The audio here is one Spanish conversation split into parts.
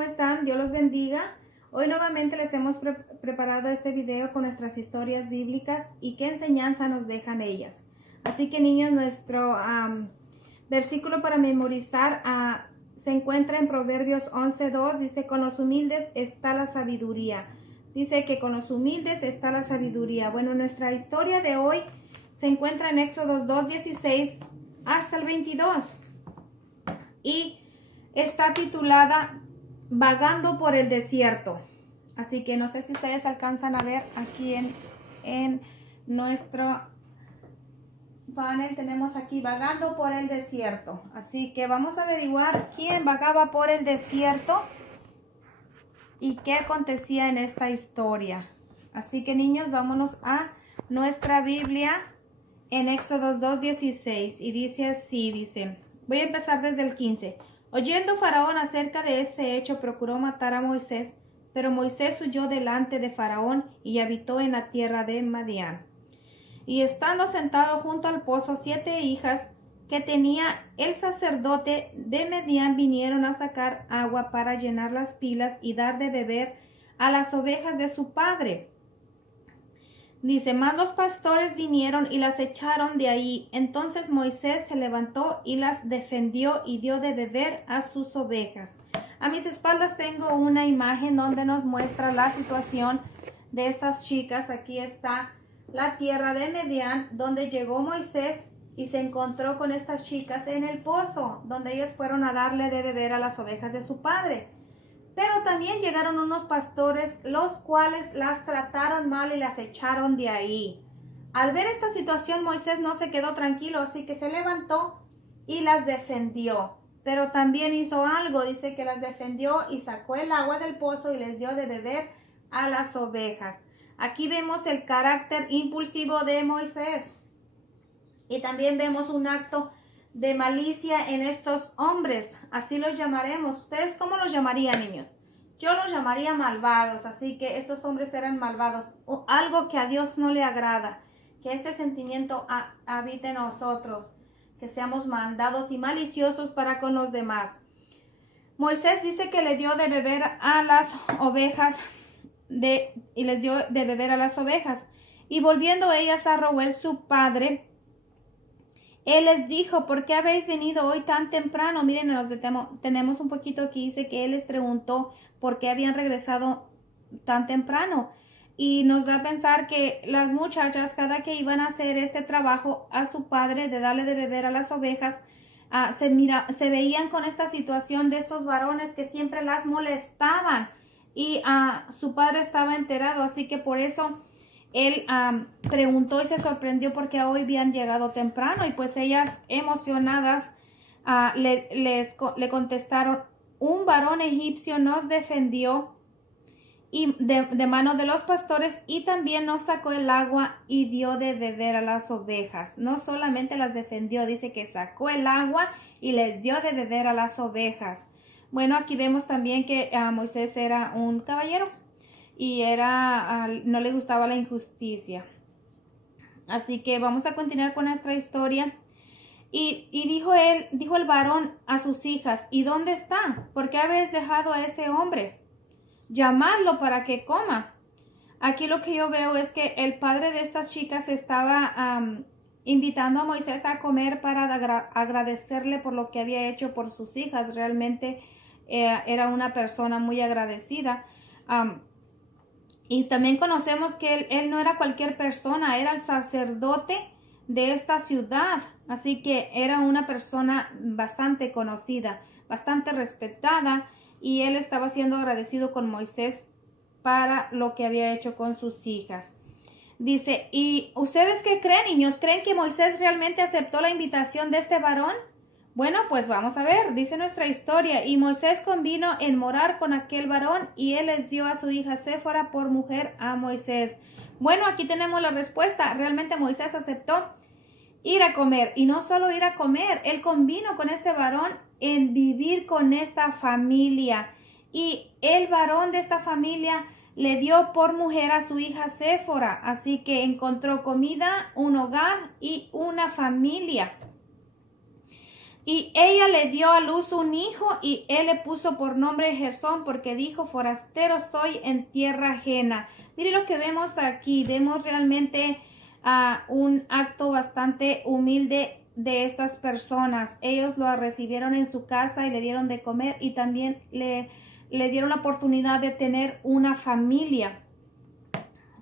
¿cómo están? Dios los bendiga. Hoy nuevamente les hemos preparado este video con nuestras historias bíblicas y qué enseñanza nos dejan ellas. Así que niños, nuestro versículo para memorizar se encuentra en Proverbios 11:2. Dice, con los humildes está la sabiduría. Dice que con los humildes está la sabiduría. Bueno, nuestra historia de hoy se encuentra en Éxodo 2:16 hasta el 22. Y está titulada Vagando por el desierto. Así que no sé si ustedes alcanzan a ver aquí en nuestro panel. Tenemos aquí Vagando por el desierto. Así que vamos a averiguar quién vagaba por el desierto y qué acontecía en esta historia. Así que niños, vámonos a nuestra Biblia en Éxodo 2:16. Y dice así, voy a empezar desde el 15. Oyendo Faraón acerca de este hecho, procuró matar a Moisés, pero Moisés huyó delante de Faraón y habitó en la tierra de Madián. Y estando sentado junto al pozo, 7 hijas que tenía el sacerdote de Madián vinieron a sacar agua para llenar las pilas y dar de beber a las ovejas de su padre. Dice, mas los pastores vinieron y las echaron de ahí. Entonces Moisés se levantó y las defendió y dio de beber a sus ovejas. A mis espaldas tengo una imagen donde nos muestra la situación de estas chicas. Aquí está la tierra de Madián, donde llegó Moisés y se encontró con estas chicas en el pozo, donde ellas fueron a darle de beber a las ovejas de su padre. Pero también llegaron unos pastores, los cuales las trataron mal y las echaron de ahí. Al ver esta situación, Moisés no se quedó tranquilo, así que se levantó y las defendió. Pero también hizo algo, dice que las defendió y sacó el agua del pozo y les dio de beber a las ovejas. Aquí vemos el carácter impulsivo de Moisés. Y también vemos un acto de malicia en estos hombres, así los llamaremos. ¿Ustedes cómo los llamarían, niños? Yo los llamaría malvados, así que estos hombres eran malvados, o algo que a Dios no le agrada, que este sentimiento habite en nosotros, que seamos maldados y maliciosos para con los demás. Moisés dice que le dio de beber a las ovejas, y les dio de beber a las ovejas, y volviendo ellas a Reuel su padre, él les dijo, ¿por qué habéis venido hoy tan temprano? Miren, tenemos un poquito aquí, dice que él les preguntó por qué habían regresado tan temprano. Y nos da a pensar que las muchachas, cada que iban a hacer este trabajo a su padre de darle de beber a las ovejas, se veían con esta situación de estos varones que siempre las molestaban. Y su padre estaba enterado, así que por eso él preguntó y se sorprendió porque hoy habían llegado temprano. Y pues ellas emocionadas le contestaron, un varón egipcio nos defendió y de mano de los pastores y también nos sacó el agua y dio de beber a las ovejas. No solamente las defendió, dice que sacó el agua y les dio de beber a las ovejas. Bueno, aquí vemos también que Moisés era un caballero y no le gustaba la injusticia. Así que vamos a continuar con nuestra historia. Y dijo el varón a sus hijas, ¿y dónde está? ¿Por qué habéis dejado a ese hombre? Llamadlo para que coma. Aquí lo que yo veo es que el padre de estas chicas estaba invitando a Moisés a comer para agradecerle por lo que había hecho por sus hijas. Realmente era una persona muy agradecida. Y también conocemos que él no era cualquier persona, era el sacerdote de esta ciudad. Así que era una persona bastante conocida, bastante respetada. Y él estaba siendo agradecido con Moisés para lo que había hecho con sus hijas. Dice, ¿y ustedes qué creen, niños? ¿Creen que Moisés realmente aceptó la invitación de este varón? Bueno, pues vamos a ver, dice nuestra historia. Y Moisés convino en morar con aquel varón y él les dio a su hija Séfora por mujer a Moisés. Bueno, aquí tenemos la respuesta. Realmente Moisés aceptó ir a comer. Y no solo ir a comer, él convino con este varón en vivir con esta familia. Y el varón de esta familia le dio por mujer a su hija Séfora. Así que encontró comida, un hogar y una familia. Y ella le dio a luz un hijo y él le puso por nombre Gersón porque dijo, forastero soy en tierra ajena. Mire lo que vemos aquí. Vemos realmente un acto bastante humilde de estas personas. Ellos lo recibieron en su casa y le dieron de comer y también le dieron la oportunidad de tener una familia.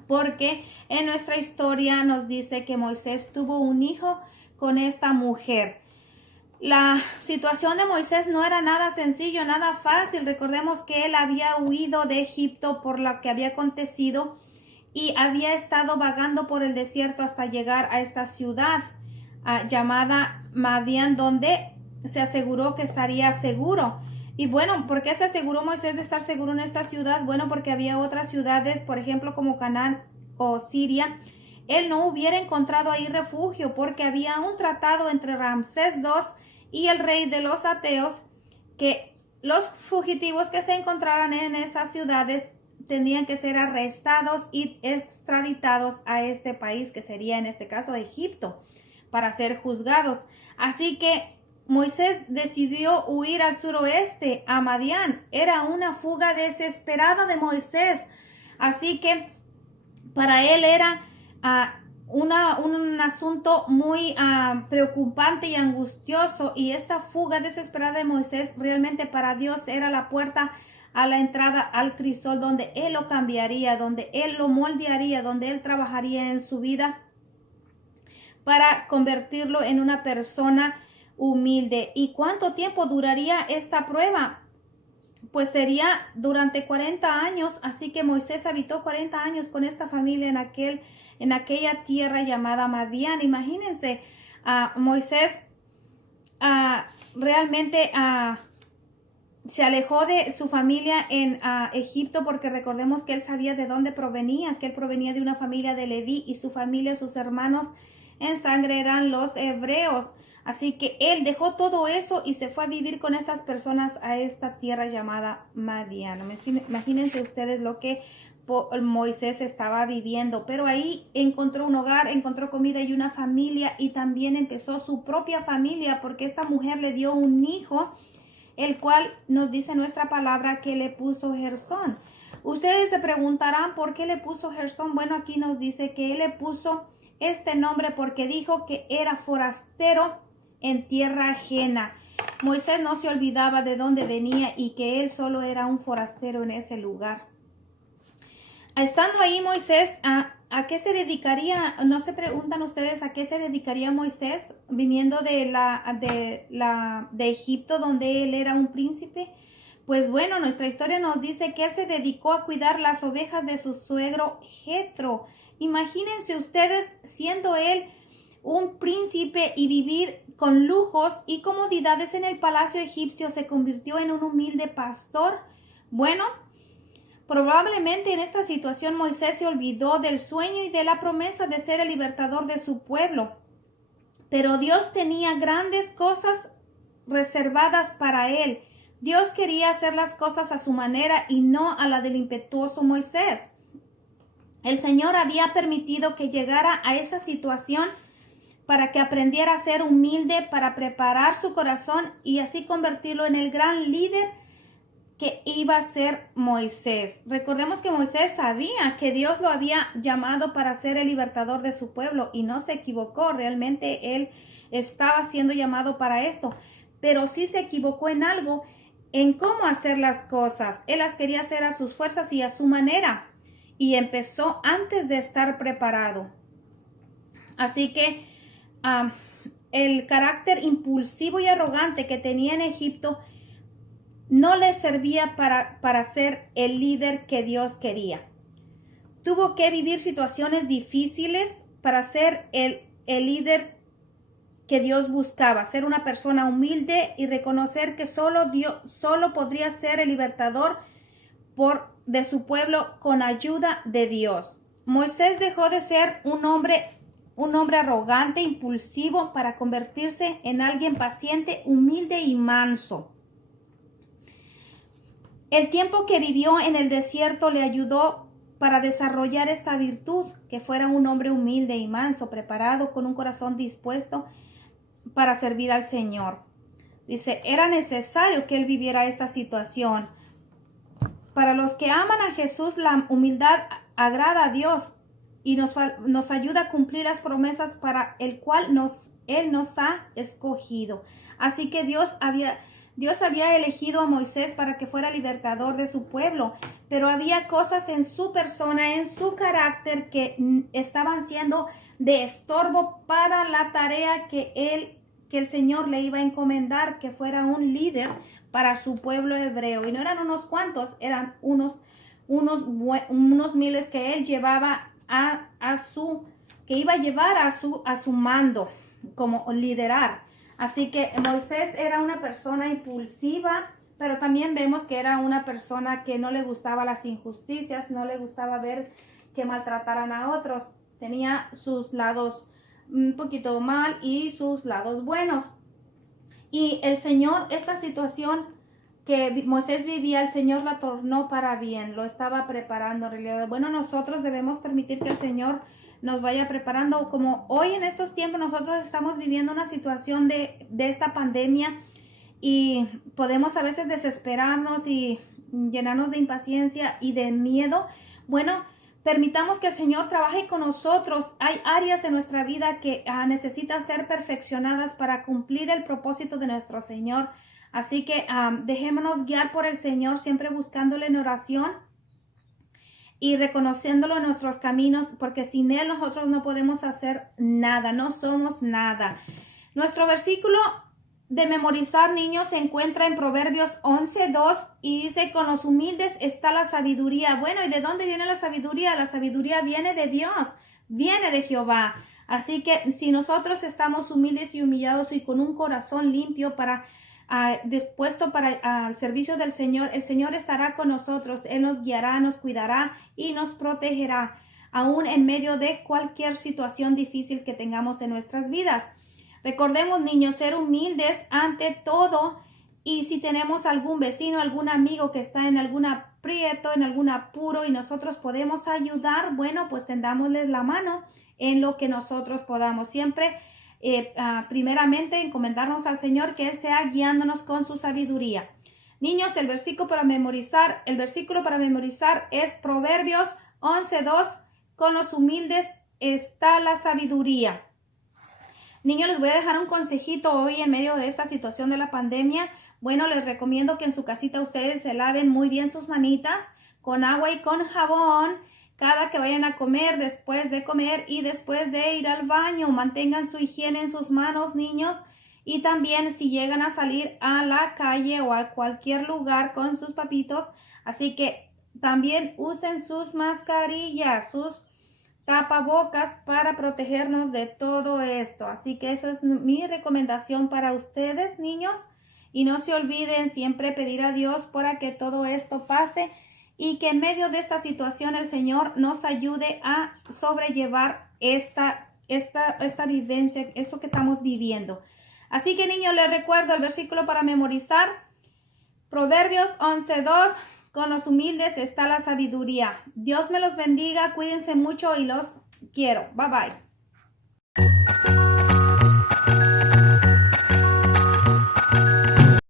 Porque en nuestra historia nos dice que Moisés tuvo un hijo con esta mujer. La situación de Moisés no era nada sencillo, nada fácil. Recordemos que él había huido de Egipto por lo que había acontecido y había estado vagando por el desierto hasta llegar a esta ciudad llamada Madián, donde se aseguró que estaría seguro. Y bueno, ¿por qué se aseguró Moisés de estar seguro en esta ciudad? Bueno, porque había otras ciudades, por ejemplo, como Canaán o Siria. Él no hubiera encontrado ahí refugio porque había un tratado entre Ramsés II y el rey de los ateos que los fugitivos que se encontraran en esas ciudades tendrían que ser arrestados y extraditados a este país, que sería en este caso Egipto, para ser juzgados. Así que Moisés decidió huir al suroeste, a Madián. Era una fuga desesperada de Moisés. Así que para él era un asunto muy preocupante y angustioso, y esta fuga desesperada de Moisés realmente para Dios era la puerta a la entrada al crisol, donde él lo cambiaría, donde él lo moldearía, donde él trabajaría en su vida para convertirlo en una persona humilde. ¿Y cuánto tiempo duraría esta prueba? Pues sería durante 40 años, así que Moisés habitó 40 años con esta familia en aquella tierra llamada Madián. Imagínense, Moisés realmente se alejó de su familia en Egipto, porque recordemos que él sabía de dónde provenía, que él provenía de una familia de Leví y su familia, sus hermanos en sangre eran los hebreos. Así que él dejó todo eso y se fue a vivir con estas personas a esta tierra llamada Madián. Imagínense ustedes lo que Moisés estaba viviendo, pero ahí encontró un hogar, encontró comida y una familia, y también empezó su propia familia, porque esta mujer le dio un hijo, el cual nos dice nuestra palabra que le puso Gersón. Ustedes se preguntarán por qué le puso Gersón. Bueno, aquí nos dice que él le puso este nombre porque dijo que era forastero en tierra ajena. Moisés no se olvidaba de dónde venía y que él solo era un forastero en ese lugar. Estando ahí Moisés, ¿a qué se dedicaría? ¿No se preguntan ustedes a qué se dedicaría Moisés viniendo de Egipto, donde él era un príncipe? Pues bueno, nuestra historia nos dice que él se dedicó a cuidar las ovejas de su suegro Jetro. Imagínense ustedes siendo él un príncipe y vivir con lujos y comodidades en el palacio egipcio, se convirtió en un humilde pastor. Bueno, probablemente en esta situación Moisés se olvidó del sueño y de la promesa de ser el libertador de su pueblo. Pero Dios tenía grandes cosas reservadas para él. Dios quería hacer las cosas a su manera y no a la del impetuoso Moisés. El Señor había permitido que llegara a esa situación para que aprendiera a ser humilde, para preparar su corazón y así convertirlo en el gran líder que iba a ser Moisés. Recordemos que Moisés sabía que Dios lo había llamado para ser el libertador de su pueblo y no se equivocó. Realmente él estaba siendo llamado para esto, pero sí se equivocó en algo, en cómo hacer las cosas. Él las quería hacer a sus fuerzas y a su manera, y empezó antes de estar preparado. Así que el carácter impulsivo y arrogante que tenía en Egipto no le servía para ser el líder que Dios quería. Tuvo que vivir situaciones difíciles para ser el líder que Dios buscaba, ser una persona humilde y reconocer que solo podría ser el libertador de su pueblo con ayuda de Dios. Moisés dejó de ser un hombre arrogante, impulsivo, para convertirse en alguien paciente, humilde y manso. El tiempo que vivió en el desierto le ayudó para desarrollar esta virtud, que fuera un hombre humilde y manso, preparado, con un corazón dispuesto para servir al Señor. Dice, era necesario que él viviera esta situación. Para los que aman a Jesús, la humildad agrada a Dios y nos ayuda a cumplir las promesas para el cual Él nos ha escogido. Así que Dios había elegido a Moisés para que fuera libertador de su pueblo, pero había cosas en su persona, en su carácter, que estaban siendo de estorbo para la tarea que el Señor le iba a encomendar, que fuera un líder para su pueblo hebreo. Y no eran unos cuantos, eran unos miles que él llevaba que iba a llevar a su mando, como liderar. Así que Moisés era una persona impulsiva, pero también vemos que era una persona que no le gustaba las injusticias, no le gustaba ver que maltrataran a otros. Tenía sus lados un poquito mal y sus lados buenos. Y el Señor, esta situación que Moisés vivía, el Señor la tornó para bien, lo estaba preparando en realidad. Bueno, nosotros debemos permitir que el Señor nos vaya preparando, como hoy en estos tiempos nosotros estamos viviendo una situación de esta pandemia y podemos a veces desesperarnos y llenarnos de impaciencia y de miedo. Bueno, permitamos que el Señor trabaje con nosotros. Hay áreas en nuestra vida que necesitan ser perfeccionadas para cumplir el propósito de nuestro Señor. Así que dejémonos guiar por el Señor, siempre buscándole en oración y reconociéndolo en nuestros caminos, porque sin Él nosotros no podemos hacer nada, no somos nada. Nuestro versículo de memorizar, niños, se encuentra en Proverbios 11:2 y dice, con los humildes está la sabiduría. Bueno, ¿y de dónde viene la sabiduría? La sabiduría viene de Dios, viene de Jehová. Así que si nosotros estamos humildes y humillados y con un corazón limpio dispuesto para al servicio del Señor, el Señor estará con nosotros. Él nos guiará, nos cuidará y nos protegerá, aún en medio de cualquier situación difícil que tengamos en nuestras vidas. Recordemos, niños, ser humildes ante todo, y si tenemos algún vecino, algún amigo que está en algún aprieto, en algún apuro y nosotros podemos ayudar, bueno, pues tendámosles la mano en lo que nosotros podamos. Siempre primeramente encomendarnos al Señor, que Él sea guiándonos con su sabiduría. Niños, el versículo para memorizar es Proverbios 11:2, con los humildes está la sabiduría. Niños, les voy a dejar un consejito hoy en medio de esta situación de la pandemia. Bueno, les recomiendo que en su casita ustedes se laven muy bien sus manitas con agua y con jabón cada que vayan a comer, después de comer y después de ir al baño. Mantengan su higiene en sus manos, niños. Y también si llegan a salir a la calle o a cualquier lugar con sus papitos. Así que también usen sus mascarillas, sus tapabocas para protegernos de todo esto. Así que esa es mi recomendación para ustedes, niños. Y no se olviden siempre pedir a Dios para que todo esto pase y que en medio de esta situación el Señor nos ayude a sobrellevar esta vivencia, esto que estamos viviendo. Así que, niños, les recuerdo el versículo para memorizar. Proverbios 11:2, con los humildes está la sabiduría. Dios me los bendiga, cuídense mucho y los quiero. Bye bye.